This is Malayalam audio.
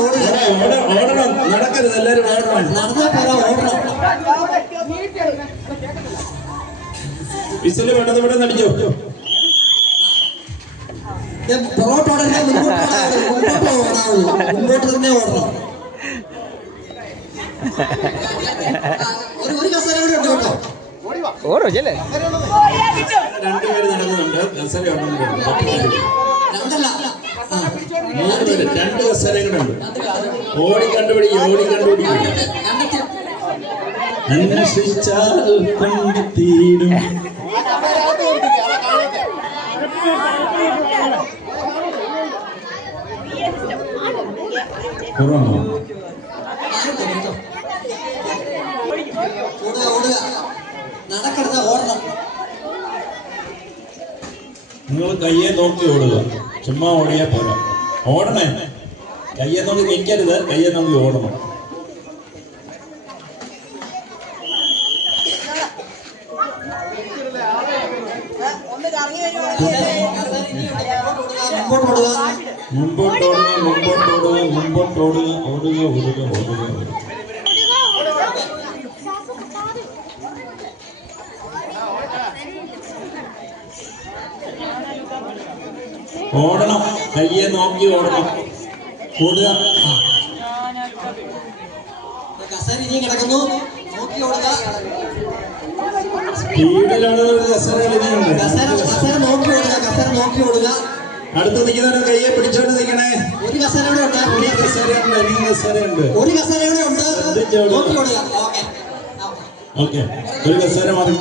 ഓടണം, നടക്കരുത്, എല്ലാരും ഓടണം. നടന്നാ പോരാ, ഓടണം. വിസില് വേണ്ടത് ഇവിടെ നടിച്ചോ. പുറകോട്ട് ഓടല്ലേ, മുമ്പോട്ട് തന്നെ ഓടണം. ഒരു കസേര കൂടെ ഉണ്ട് കേട്ടോ. ഓടോ ചെല്ലേ. രണ്ടുപേര് നടക്കുന്നുണ്ട്, കസേര രണ്ടല്ല, 3 പേര്, 2 കസേരയും കൂടെ ഉണ്ട്. ഓടി കണ്ടുപിടിക്കും. അന്വേഷിച്ചാൽ കണ്ടെത്തിയിടും. നടക്കരുത്, ഓടണം. നിങ്ങൾ കയ്യെ നോക്കി ഓടുക, ചുമ്മാ ഓടിയാ പോരാ. ഓടണേ, കയ്യെ നോക്കി നിൽക്കരുത്, കയ്യെ നോക്കി ഓടണം. മുമ്പോട്ടോടുക. ഓടണം, കയ്യെ നോക്കി ഓടണം. ഓടുക. കസേര ഇനിയും കിടക്കുന്നു, നോക്കി ഓടുക. സ്പീഡിലാണ് കസേരയുണ്ട്. കസേര നോക്കി ഓടുക. അടുത്ത് നിൽക്കുന്നവരെ കയ്യെ പിടിച്ചോണ്ട് നിൽക്കണേ. ഒരു കസേര കൂടെ ഉണ്ട്. ഒരു കസേരയുണ്ട്. നോക്കി ഓടുക. ഓക്കെ, ഒരു കസേര മതി.